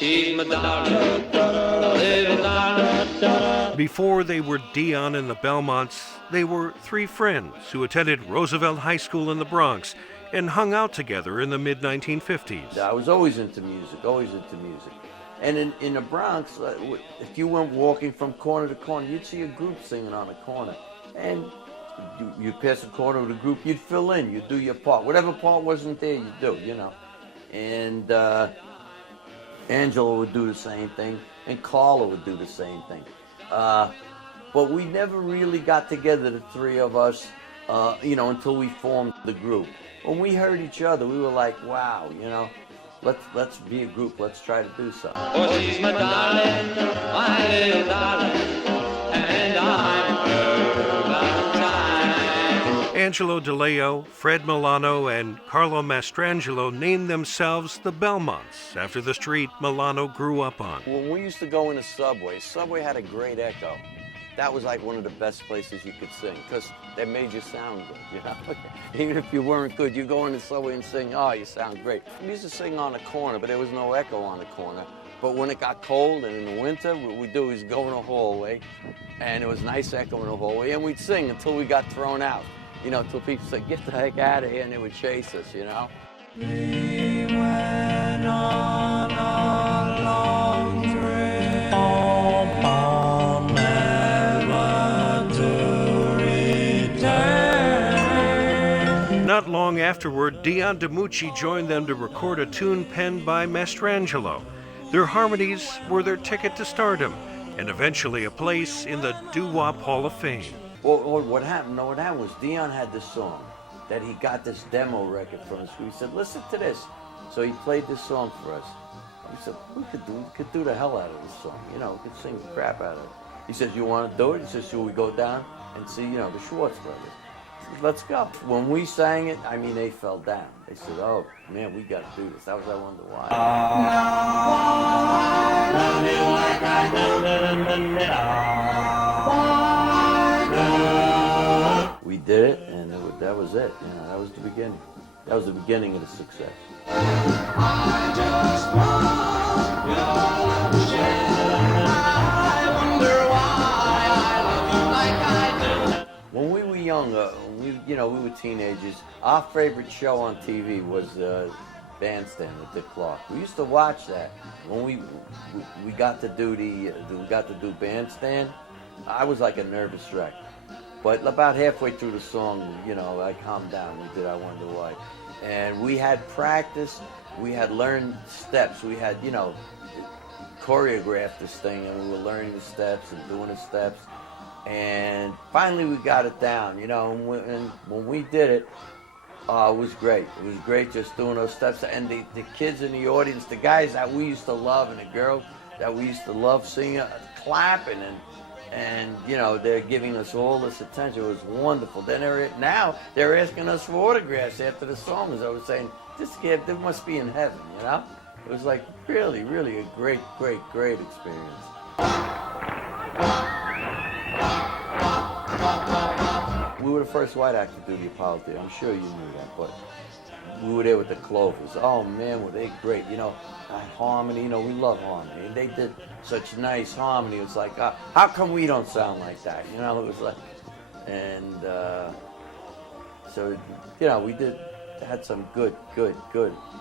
she's my darling, living darling. Before they were Dion and the Belmonts, they were three friends who attended Roosevelt High School in the Bronx and hung out together in the mid-1950s. I was always into music, And in the Bronx, if you went walking from corner to corner, you'd see a group singing on the corner. And you'd pass a corner with a group, you'd fill in, you'd do your part. Whatever part wasn't there, you'd do, you know. And Angelo would do the same thing, and Carlo would do the same thing. But we never really got together, the three of us, you know, until we formed the group. When we heard each other, we were like, wow, you know, let's be a group, let's try to do something. Oh, she's my darling, my little darling, and I'm her Valentine. Angelo DeLeo, Fred Milano, and Carlo Mastrangelo named themselves the Belmonts after the street Milano grew up on. When we used to go in a Subway had a great echo. That was like one of the best places you could sing, because they made you sound good, you know? Even if you weren't good, you go in the Subway and sing, oh, you sound great. We used to sing on the corner, but there was no echo on the corner. But when it got cold and in the winter, what we'd do is go in a hallway, and it was nice echo in the hallway, and we'd sing until we got thrown out. You know, until people said, get the heck out of here, and they would chase us, you know? We went on a long trip, never to return. Not long afterward, Dion DiMucci joined them to record a tune penned by Mastrangelo. Their harmonies were their ticket to stardom, and eventually a place in the Doo-Wop Hall of Fame. Well, what happened was Dion had this song that he got this demo record from us. We said, listen to this. So he played this song for us. We said, we could do the hell out of this song. You know, we could sing the crap out of it. He says, you want to do it? He says, should we go down and see, you know, the Schwartz brothers? I said, let's go. When we sang it, I mean, they fell down. They said, oh, man, we got to do this. That was, I wonder why. I love you like I We did it, and that was it. You know, that was the beginning. That was the beginning of the success. I just want your share. I wonder why I love you like I do. When we were younger, we were teenagers, our favorite show on TV was Bandstand with Dick Clark. We used to watch that. When we got to do Bandstand, I was like a nervous wreck. But about halfway through the song, you know, I calmed down. We did I Wonder Why. And we had practice. We had learned steps. We had, you know, choreographed this thing, and we were learning the steps and doing the steps. And finally we got it down, you know, and when we did it, it was great. It was great just doing those steps. And the kids in the audience, the guys that we used to love and the girls that we used to love singing, clapping, and you know, they're giving us all this attention. It was wonderful. Then now they're asking us for autographs after the songs. I was saying, this kid, they must be in heaven, you know? It was like really, really a great, great, great experience. We were the first white act to do the Apollo Theater. I'm sure you knew that, but we were there with the Clovers. Oh man, were they great. You know, harmony, you know, we love harmony. And they did such nice harmony. It was like, how come we don't sound like that? You know, it was like, and so, you know, we had some good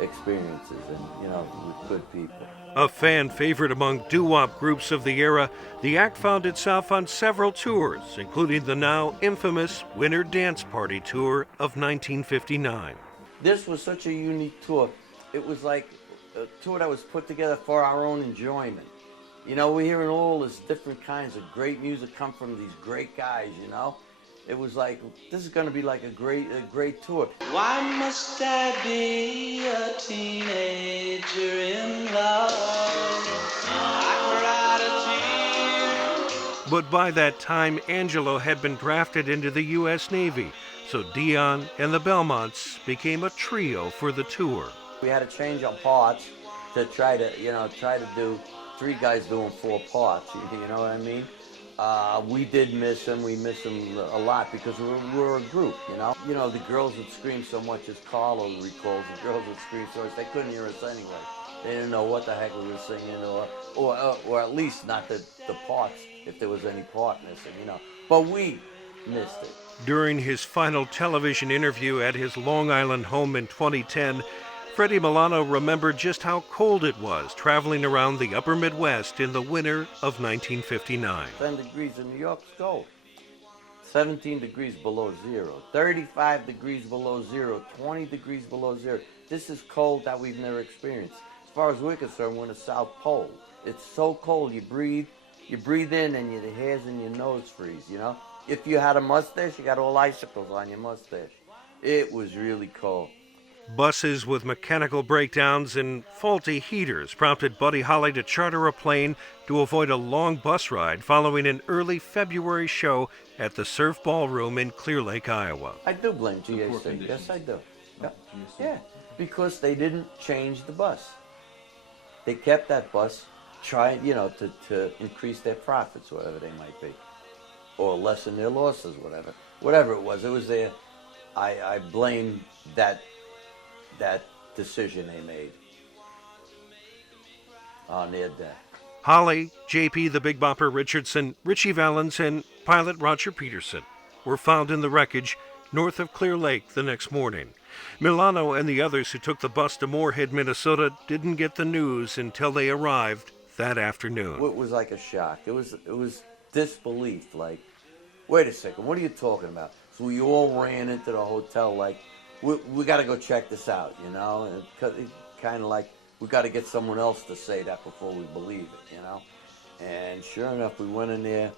experiences, and, you know, with good people. A fan favorite among doo-wop groups of the era, the act found itself on several tours, including the now infamous Winter Dance Party Tour of 1959. This was such a unique tour. It was like a tour that was put together for our own enjoyment. You know, we're hearing all this different kinds of great music come from these great guys, you know? It was like, this is going to be like a great tour. Why must I be a teenager in love? I cried a tear. But by that time, Angelo had been drafted into the U.S. Navy, so Dion and the Belmonts became a trio for the tour. We had to change our parts to try to do three guys doing four parts, you know what I mean? We did miss him. We miss him a lot because we're a group, you know. You know, the girls would scream so much, as Carlo recalls, the girls would scream so much they couldn't hear us anyway. They didn't know what the heck we were singing, or at least not the parts, if there was any part missing, you know. But we missed it. During his final television interview at his Long Island home in 2010, Freddie Milano remembered just how cold it was traveling around the upper Midwest in the winter of 1959. 10 degrees in New York's cold. 17 degrees below zero. 35 degrees below zero. 20 degrees below zero. This is cold that we've never experienced. As far as we're concerned, we're in the South Pole. It's so cold, you breathe in and the hairs in your nose freeze, you know? If you had a mustache, you got all icicles on your mustache. It was really cold. Buses with mechanical breakdowns and faulty heaters prompted Buddy Holly to charter a plane to avoid a long bus ride following an early February show at the Surf Ballroom in Clear Lake, Iowa. I do blame GAC. Yes, I do. Yeah, because they didn't change the bus. They kept that bus, trying, you know, to increase their profits, whatever they might be, or lessen their losses, whatever it was. It was their. I blame that decision they made on their deck. Holly, J.P. the Big Bopper Richardson, Richie Valens, and pilot Roger Peterson were found in the wreckage north of Clear Lake the next morning. Milano and the others who took the bus to Moorhead, Minnesota, didn't get the news until they arrived that afternoon. It was like a shock. It was disbelief. Like, wait a second, what are you talking about? So we all ran into the hotel like, we got to go check this out, you know? And it kind of like, we got to get someone else to say that before we believe it, you know? And sure enough, we went in there,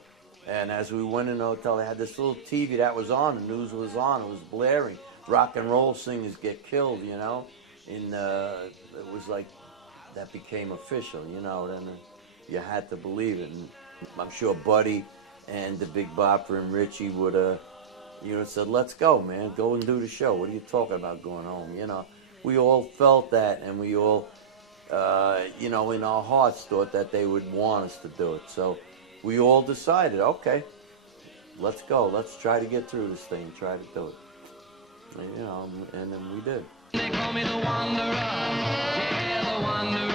and as we went in the hotel, they had this little TV that was on, the news was on, it was blaring. Rock and roll singers get killed, you know? And it was like, that became official, you know? Then you had to believe it. And I'm sure Buddy and the Big Bopper and Richie would have, you know, said, let's go, man, go and do the show. What are you talking about going home, you know? We all felt that, and we all, you know, in our hearts thought that they would want us to do it. So we all decided, okay, let's go. Let's try to get through this thing, try to do it. And, you know, and then we did. They call me the Wanderer, yeah, the Wanderer.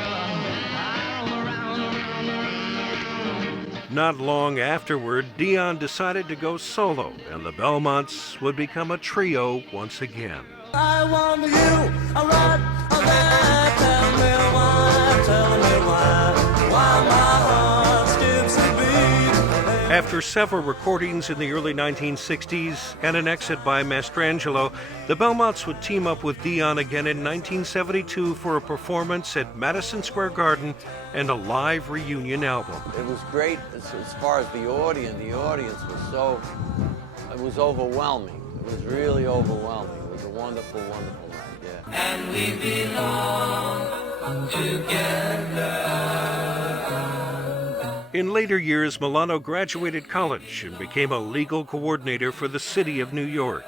I roam around. Not long afterward, Dion decided to go solo, and the Belmonts would become a trio once again. I want you, alright, alright, tell me why my heart skips a beat. After several recordings in the early 1960s and an exit by Mastrangelo, the Belmonts would team up with Dion again in 1972 for a performance at Madison Square Garden and a live reunion album. It was great as far as the audience was so, it was overwhelming. It was really overwhelming. It was a wonderful, wonderful night, yeah. And we belong together. In later years, Milano graduated college and became a legal coordinator for the city of New York.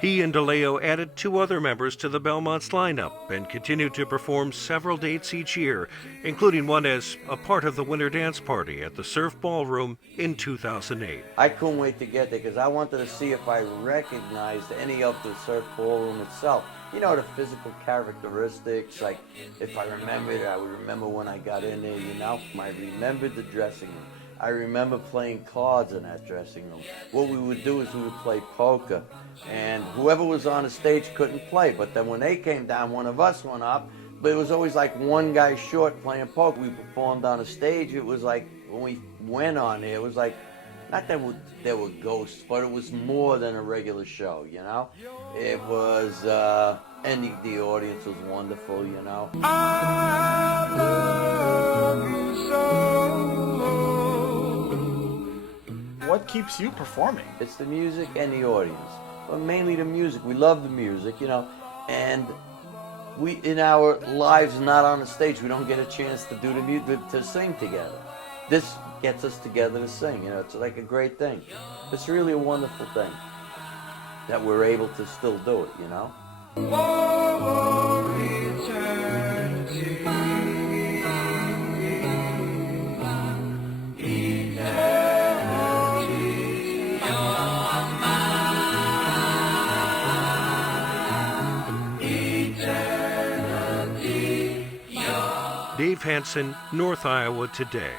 He and DeLeo added 2 other members to the Belmonts lineup and continued to perform several dates each year, including one as a part of the Winter Dance Party at the Surf Ballroom in 2008. I couldn't wait to get there because I wanted to see if I recognized any of the Surf Ballroom itself. You know, the physical characteristics, like if I remembered, I would remember when I got in there, you know. I remembered the dressing room. I remember playing cards in that dressing room. What we would do is we would play poker, and whoever was on the stage couldn't play, but then when they came down, one of us went up, but it was always like one guy short playing poker. We performed on a stage. It was like, when we went on there, it was like, not that there were ghosts, but it was more than a regular show, you know? It was, and the audience was wonderful, you know? I love you so. What keeps you performing? It's the music and the audience, but mainly the music. We love the music, you know, and we, in our lives not on the stage, we don't get a chance to do the music, to sing together. This gets us together to sing, you know, it's like a great thing. It's really a wonderful thing that we're able to still do it, you know? Dave Hansen, North Iowa Today.